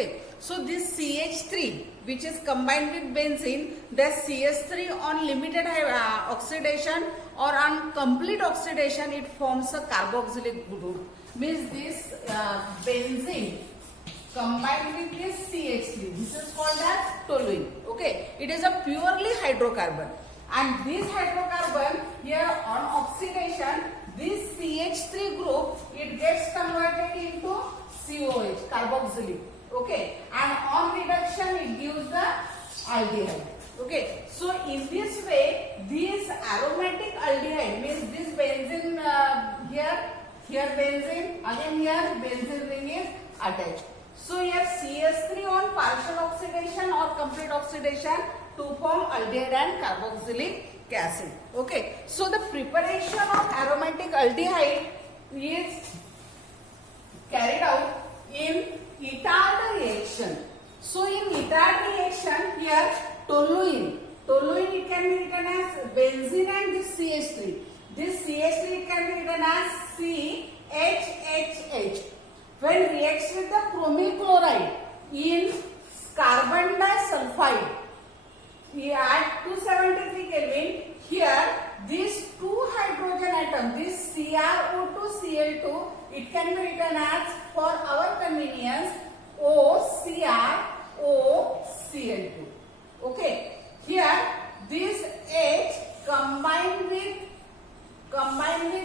Okay, so this CH3 which is combined with benzene, the CH3 on limited oxidation or on complete oxidation it forms a carboxylic group. Means this benzene combined with this CH3, this is called as toluene. Okay, it is a purely hydrocarbon, and this hydrocarbon here on oxidation, this CH3 group it gets converted into COH, carboxylic. Okay, and on reduction it gives the aldehyde. Okay, so in this way this aromatic aldehyde means this benzene here benzene, again here benzene ring is attached. So here CH3 on partial oxidation or complete oxidation to form aldehyde and carboxylic acid. Okay, so the preparation of aromatic aldehyde is carried out in Itard reaction. So in Itard reaction here toluene it can be written as benzene and this CH3. This CH3 can be written as CHHH. When reacts with the chromyl chloride in carbon disulfide, we add 273 Kelvin. Here these two hydrogen atom, this CrO2Cl2, it can be written as, for our convenience, OCrOCl2. Okay, here this H combined with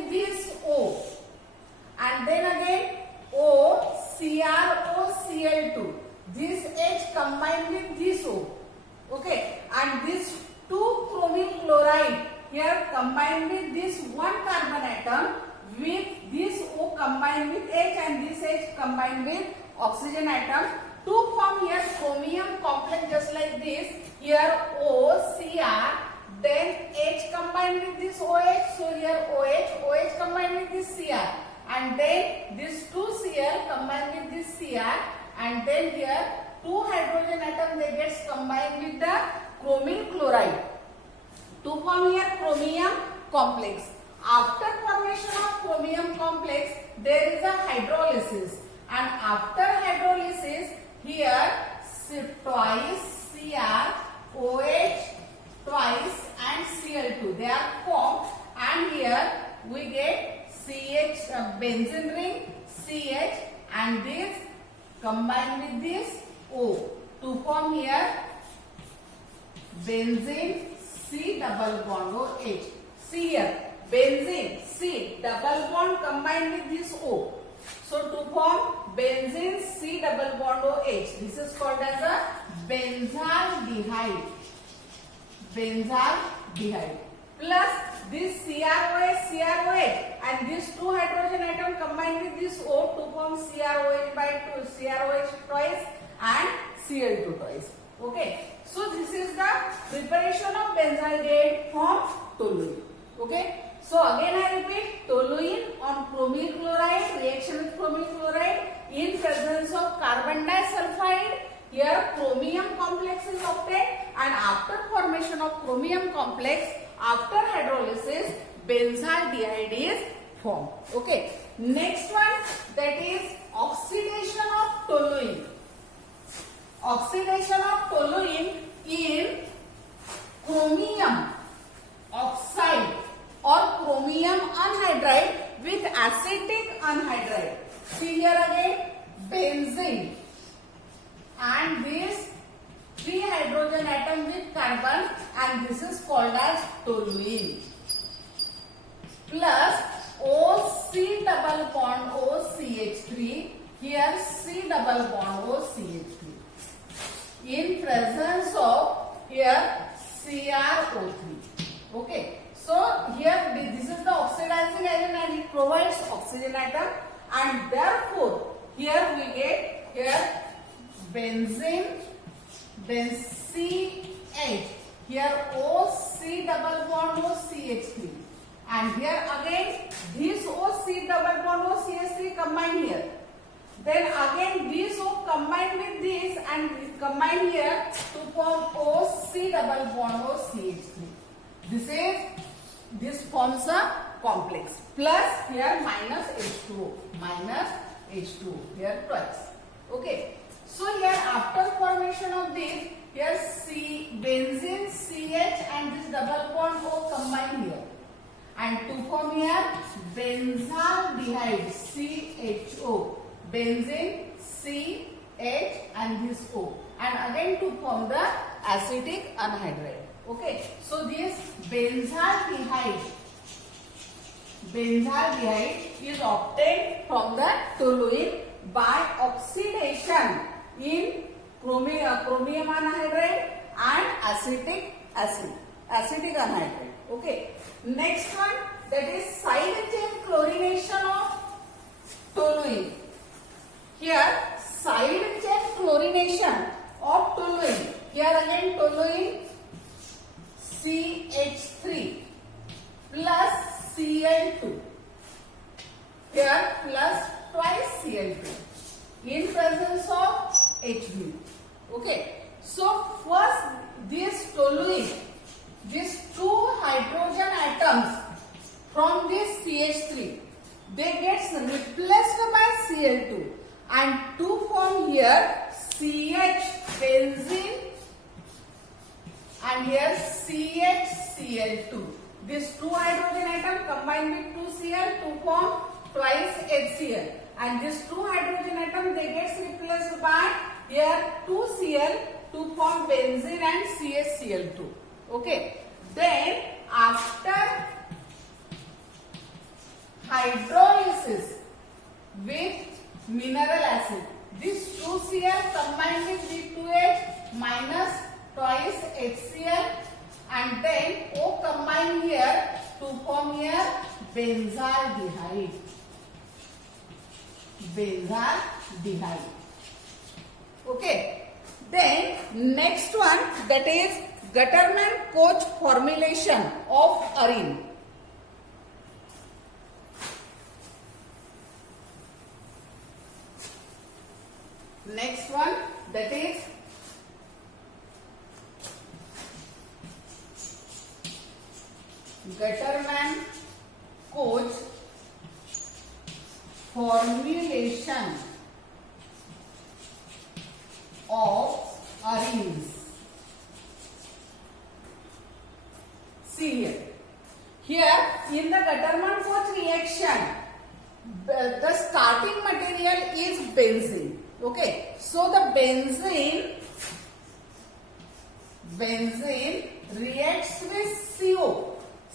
this O, and then again OCrOCl2. This H combined with this O. Okay, and this two chromyl chloride here combined with this one carbon atom with this O combined with H and this H combined with oxygen atom to form here chromium complex, just like this. Here OCr, then H combined with this OH, so here OH combined with this Cr, and then this two Cl combined with this Cr, and then here two hydrogen atom they gets combined with the chromyl chloride to form here chromium complex. After formation of chromium complex, there is a hydrolysis, and after hydrolysis, here twice Cr, OH, twice and Cl2 they are formed, and here we get CH benzene ring CH, and this combined with this O to form here benzene C double bond OH. See here benzene C double bond combined with this O, so to form benzene C double bond OH, this is called as a benzaldehyde plus this CrOH and these two hydrogen atom combined with this O to form CrOH by 2, CrOH twice and Cl2 twice. Okay, so this is the preparation of benzaldehyde from toluene. Okay, so again I repeat, toluene on chromyl chloride, reaction with chromyl chloride in presence of carbon disulfide, here chromium complex is obtained, and after formation of chromium complex, after hydrolysis, benzaldehyde is formed. Okay, next one, that is oxidation of toluene. Oxidation of toluene in chromium oxide or chromium anhydride with acetic anhydride. See here again benzene and this three hydrogen atom with carbon, and this is called as toluene, plus OC double bond OCH3, here C double bond OCH3 in presence of here CrO3. Okay, so here this is the oxidizing agent and it provides oxygen atom, and therefore here we get here benzene, then CH, here OC double bond OCH3, and here again this OC double bond OCH3 combined here, then again this O combined with this and combined here to form OC double bond OCH3. This forms a complex, plus here minus H2O here twice. Okay, So here after formation of this, here benzene CH and this double bond O combine here, and to form here benzaldehyde CHO, benzene CH and this O, and again to form the acetic anhydride. Okay, so this benzaldehyde is obtained from the toluene by oxidation in chromium anhydride and acetic anhydride. Okay, next one, that is side chain chlorination of toluene. Here side chain chlorination of toluene. Here again toluene CH3 plus Cl2. Here plus twice Cl2 in presence of Hb. Okay. So first this toluene, these two hydrogen atoms from this CH3, they gets replaced by Cl2, and to form here CH benzene and here CHCl2. These two hydrogen atoms combine with 2Cl to form twice HCl, and these two hydrogen atoms they gets replaced by here 2Cl to form benzene and CHCl2. Okay. Then after hydrolysis with mineral acid, this 2Cl combined with V2H minus twice HCl, and then O combine here to form here benzaldehyde. Okay. Then next one, that is Gattermann-Koch formulation of arene. Next one, that is Gattermann-Koch formulation of arenes. See here. Here in the Gattermann-Koch reaction, the starting material is benzene. Okay, so the benzene reacts with CO.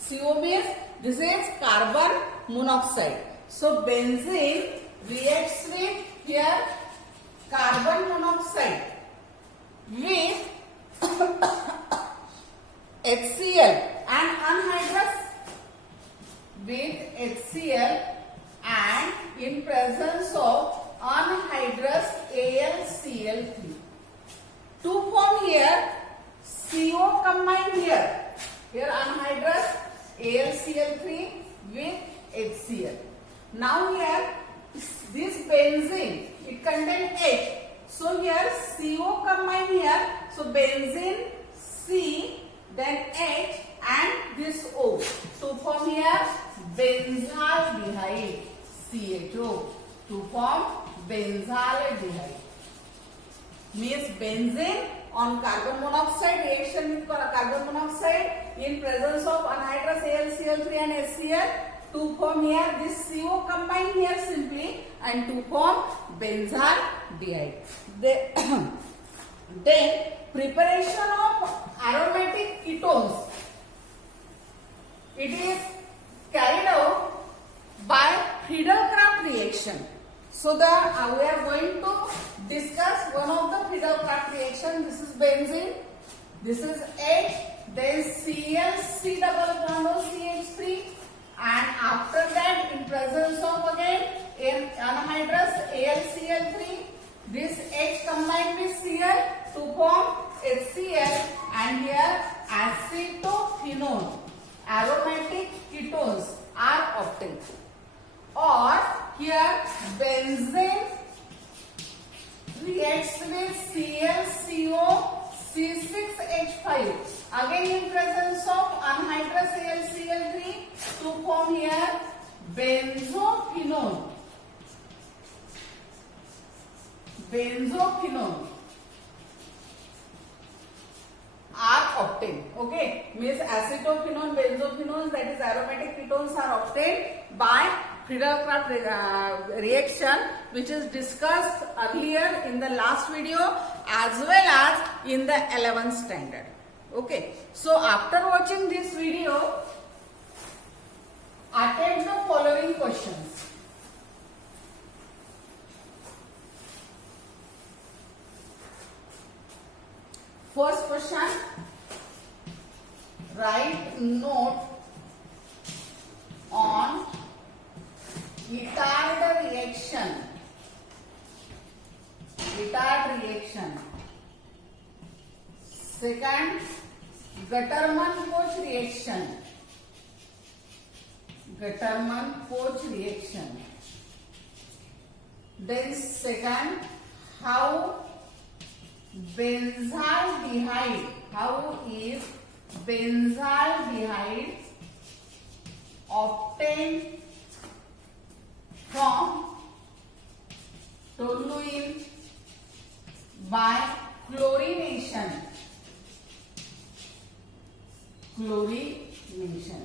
CO means this is carbon monoxide. So benzene reacts with here carbon monoxide with HCl and anhydrous with HCl and in presence of anhydrous AlCl3 to form here CO combined here anhydrous AlCl3 with HCl. Now here this benzene, it contains H, so here CO combined here, so benzene C, then H and this O to form here benzaldehyde CHO, to form benzaldehyde. Means benzene on carbon monoxide reaction with carbon monoxide in presence of anhydrous AlCl3 and HCl to form here this CO combine here simply and to form benzaldehyde. Then preparation of aromatic ketones, it is carried out by Friedel-Crafts reaction. So we are going to discuss one of the Friedel-Crafts reaction. This is benzene, this is H, then Cl, C double bond O CH3, and after that in presence of again anhydrous AlCl3, this H combined with Cl to form HCl, and here acetophenone aromatic ketones are obtained. Or here benzene reacts with ClCO C6H5 again in presence of anhydrous AlCl3 to form here benzophenone benzophenone are obtained. Okay, means acetophenone, benzophenone, that is aromatic ketones, are obtained by Friedel-Crafts reaction, which is discussed earlier in the last video as well as in the 11th standard. Okay, so after watching this video, attempt the following questions. First question, write note on Itard reaction. Itard reaction. Second, Gattermann-Koch reaction. Gattermann-Koch reaction. Then second, how benzaldehyde, how is benzaldehyde obtained from toluene by chlorination. Chlorination.